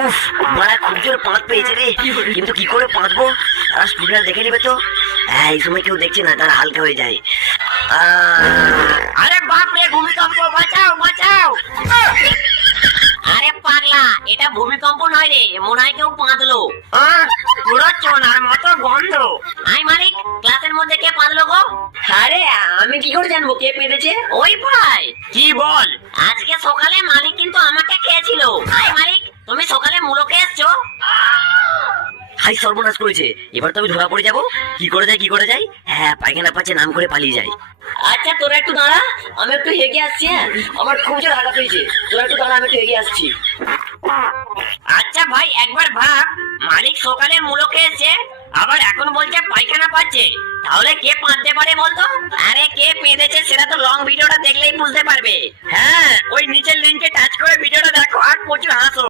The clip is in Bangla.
উফ, মারা খুব জোর পাঁচ পেয়েছে রে, কিন্তু কি করে পাঁচবো? আর স্টুডেন্ট দেখে নিবে তো। হ্যাঁ, এই সময় কেউ দেখছে না, তারা হালকা হয়ে যায়। আরে বাপ রে, ভূমিকম্প! বাঁচাও বাঁচাও! আরে পাগলা, এটা ভূমিকম্প নয় রে, মনে হয় কেউ পাঁদলো। পুরো চোনার মতো গন্ধ। আই মালিক, ক্লাসের মধ্যে কে পাঁদলো গো? আরে আমি কি করে জানবো কে পেরেছে? ওই ভাই, কি বল? আজকে সকালে মালিক কিন্তু আমাকে খেয়েছিল। আই মালিক, তুমি সকালে মূলো খেয়ে এসছো? হাই, সর্বনাশ করেছে। এবার তো আমি ধরা পড়ে যাবো। কি করে যায়, কি করে যায়? হ্যাঁ, পায়খানা পাচ্ছে নাম করে পালিয়ে যায়। আচ্ছা, তোরা একটু দাঁড়া, আমি একটু এগিয়ে আসছি। হ্যাঁ, আমার খুব জোর হাঁটা পেয়েছে। তোরা একটু দাঁড়া, আমি একটু এগিয়ে আসছি। আচ্ছা ভাই, একবার ভাব, মালিক সকালে মূলো খেয়েছে, আবার এখন বলছে পায়খানা পাচ্ছে। তাহলে কে পাঁদতে পারে বলতো? আরে কে পেঁদেছে সেটা তো লং ভিডিওটা দেখলেই বুঝতে পারবে। হ্যাঁ, ওই নিচের লিংকে টাচ করে ভিডিওটা দেখো আর প্রচুর হাসো।